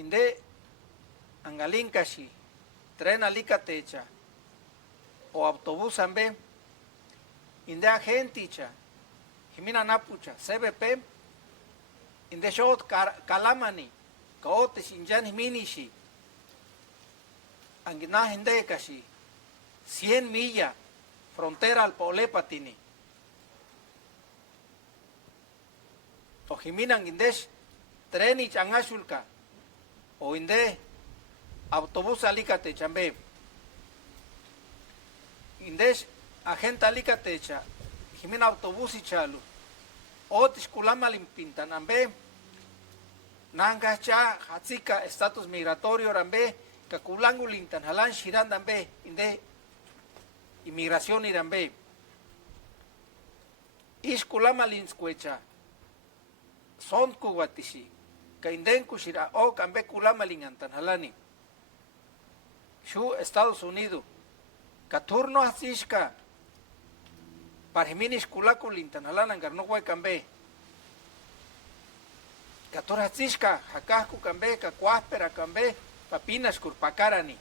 inde angalinkashi tren alikatecha o autobús ambe inde agenticha himina napucha CBP inde shot kalamani kaote shinjan himinishi angina inde kashi 100 millas frontera al Polepatini o himinan indesh tren y changashulka o inde autobús alicate chambe indesh agente alicatecha himina autobús y chalu otish kulama limpintan ambe nangacha hatzika estatus migratorio rambe kakulangu lintan halan shiran ambe inde inmigración irambe ish kulama linskuecha son kuwatishi kainden kushira o kambe kulama lingantan halani shu Estados Unidos katurno hasishka parhiminish kulaku lintan halanan garno we kambe katur hasishka hakahku kambe kakwahpera kambe papinas kurpakarani